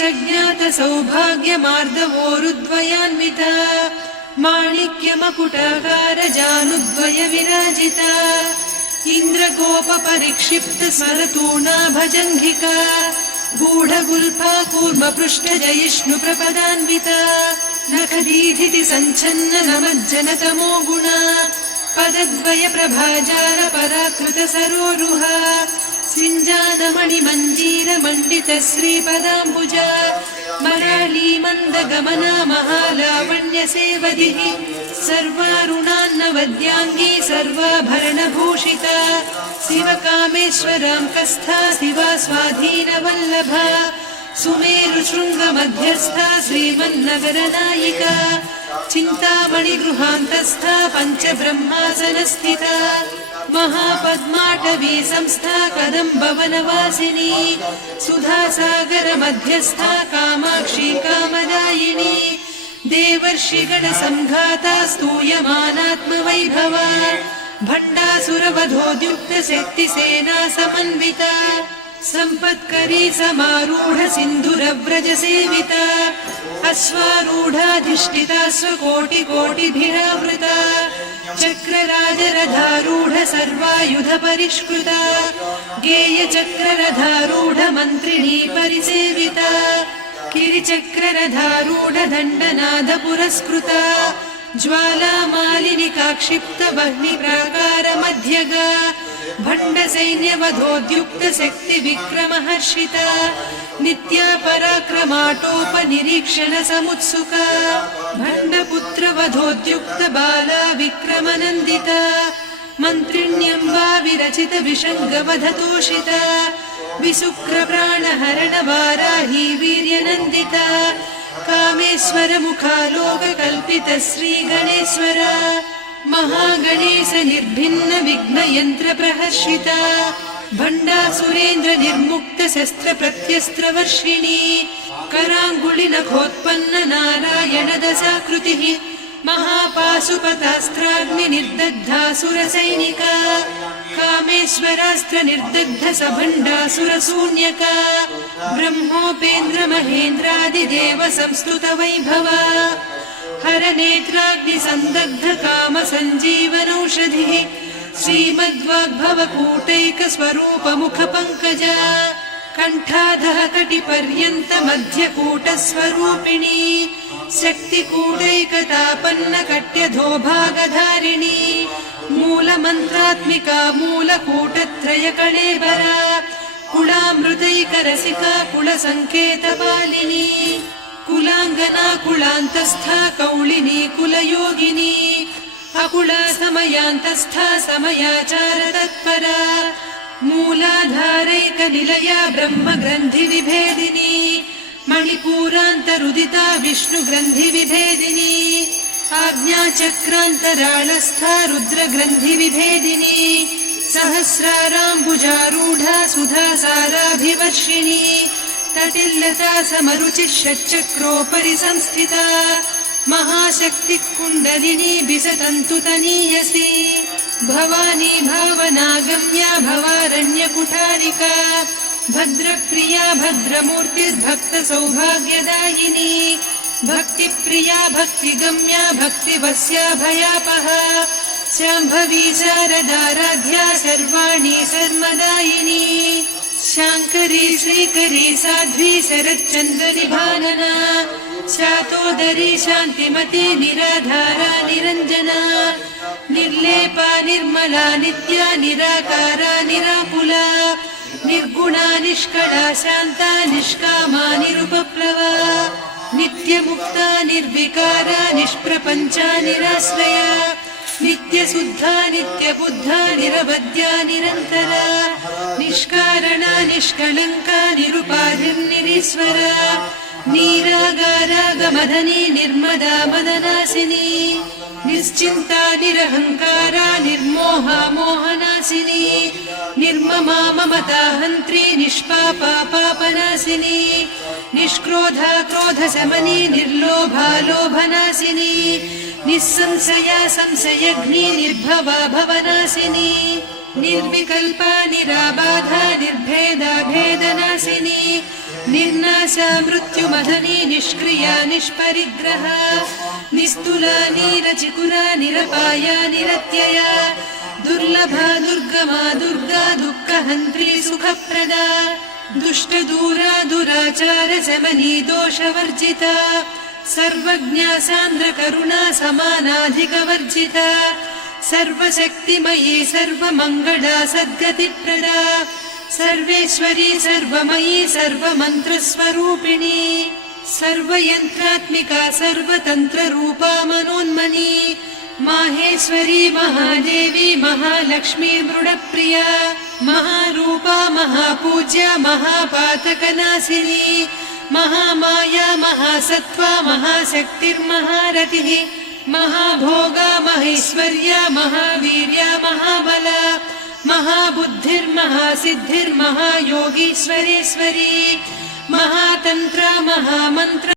वर्षज्ञात सौभाग्यमार्दवोरुद्वयान्विता माणिक्यमकुटाकार जानुद्वय विराजिता इन्द्रगोपपरिक्षिप्त स्मरतूणा भजङ्घिका गूढगुल्फा कूर्मपृष्ठजयिष्णु प्रपदान्विता नखदीधिति सञ्छन्न नमज्जनतमो गुणा पदद्वय प्रभाजाल पराकृत सरोरुहा सिञ्जानमणिमञ्जीर मण्डित श्रीपदाम्बुजा मराली मन्दगमना महालावण्य सेवदिः सर्वारुणान्नवद्याङ्गी सर्वाभरणभूषिता शिवकामेश्वराङ्कस्था शिवा स्वाधीनवल्लभा सुमेरुशृङ्गमध्यस्था श्रीमन्नगरनायिका चिन्तामणिगृहान्तस्था पञ्चब्रह्मासनस्थिता महापद्माटवी संस्था कदम्बवनवासिनी सुधासागरमध्यस्था कामाक्षी कामदायिनी देवर्षिगणसङ्घाता स्तूयमानात्मवैभवा भण्डासुरवधोद्युक्त शक्तिसेना समन्विता सम्पत्करी समारूढ सिन्धुरव्रज सेविता अश्वारूढाधिष्ठिता स्वकोटिकोटिभिरावृता चक्रराजरथारूढ सर्वायुध परिष्कृता गेयचक्ररथारूढ मन्त्रिणी परिसेविता किरिचक्ररथारूढ दण्डनाद पुरस्कृता ज्वालामालिनिका क्षिप्त वह्निप्राकार मध्यगा भण्डसैन्यवधोद्युक्त शक्ति विक्रमहर्षिता नित्या पराक्रमाटोपनिरीक्षण समुत्सुका भण्डपुत्रवधोद्युक्त बाला विक्रमनन्दिता मन्त्रिण्यम्बा विरचित विषङ्गवधतोषिता विशुक्रप्राणहरण वाराही वीर्यनन्दिता कामेश्वर मुखालोककल्पित श्रीगणेश्वरा महागणेश निर्भिन्न विघ्नयन्त्र प्रहर्षिता भण्डासुरेन्द्र निर्मुक्त शस्त्र प्रत्यस्त्रवर्षिणी कराङ्गुलि नखोत्पन्न नारायण दशाकृतिः महापाशुपतास्त्राग्नि निर्दग्धासुर सैनिका कामेश्वरास्त्र निर्दग्ध सभण्डासुर शून्यका ब्रह्मोपेन्द्र महेन्द्रादिदेव संस्तुत वैभवा हर नेत्राग्नि संदग्ध काम संजीवनौषधिः श्रीमद्वाग्भव कूटैक स्वरूप मुख पंकजा कंठाधः कटिपर्यन्त मध्यकूट स्वरूपिणी शक्तिकूटैकतापन्न कट्यधोभागधारिणी मूलमन्त्रात्मिका मूलकूटत्रय कळेबरा कुलामृतैकरसिका कुलसङ्केतपालिनी कुलाङ्गना कुलान्तस्था कौलिनी कुलयोगिनी अकुला समयान्तस्था समयाचार तत्परा मूलाधारैकनिलया ब्रह्मग्रन्थि विभेदिनी मणिपूरान्तरुदिता विष्णुग्रन्थि विभेदिनी आज्ञाचक्रान्तराळस्था रुद्रग्रन्थि विभेदिनी सहस्राराम्बुजारूढा सुधासाराभिवर्षिणी तटिल्लता समरुचिः षट्चक्रोपरि संस्थिता महाशक्तिः कुण्डलिनी बिसतन्तु तनीयसी भवानी भावनागम्या भवारण्यकुठारिका भद्रप्रिया भद्रमूर्तिर्भक्त सौभाग्यदायिनी भक्तिप्रिया भक्तिगम्या भक्तिवस्या भयापहा शाम्भवी शारदाराध्या सर्वाणि सर्वदायिनी शाङ्करी श्रीकरी साध्वी शरच्चन्द्रनिभानना शातोदरी शान्तिमती निराधारा निरञ्जना निर्लेपा निर्मला नित्या निराकारा निराकुला निर्गुणा निष्कला शान्ता निष्कामा निरुपप्लवा नित्यमुक्ता निर्विकारा निष्प्रपञ्चा निराश्रया नित्यशुद्धा नित्यबुद्धा निरवद्या निरन्तरा निष्कारणा निष्कलङ्का निरुपाधिर्निरीश्वरा नीरागारागमदनी निर्मदा मदनासिनी निश्चिन्ता निरहङ्कारा निर्मोहा मोहनासिनी निर्ममा ममता हन्त्री निष्पापा पापनासिनी निष्क्रोधा क्रोधशमनी निर्लोभा लोभनासिनी निस्संशया संशयघ्नी निर्भवा भवनासिनी निर्विकल्पा निराबाधा निर्भेदा भेदनाशिनी निर्नाशा मृत्युमधनी निष्क्रिया निष्परिग्रहा निस्तुला निरचिकुरा निरपाया निरत्यया दुर्लभा दुर्गमा दुर्गा दुःखहन्त्री सुखप्रदा दुष्टदूरा दुराचार शमनी दोषवर्जिता सर्वज्ञा सान्द्रकरुणा समानाधिकवर्जिता सर्वशक्तिमयी सर्वमङ्गला सद्गतिप्रदा सर्वेश्वरी सर्वमयी सर्वमन्त्रस्वरूपिणी सर्वयन्त्रात्मिका सर्वतन्त्ररूपा मनोन्मनी माहेश्वरी महादेवी महालक्ष्मी मृडप्रिया महारूपा महापूज्या महापातकनाशिनी महामाया महासत्त्वा महाशक्तिर्महारतिः महाभोगा महेश्वर्या महावीर्या महाबला महाबुद्धिर्महासिद्धिर्महायोगीश्वरेश्वरी महातन्त्रा महामन्त्र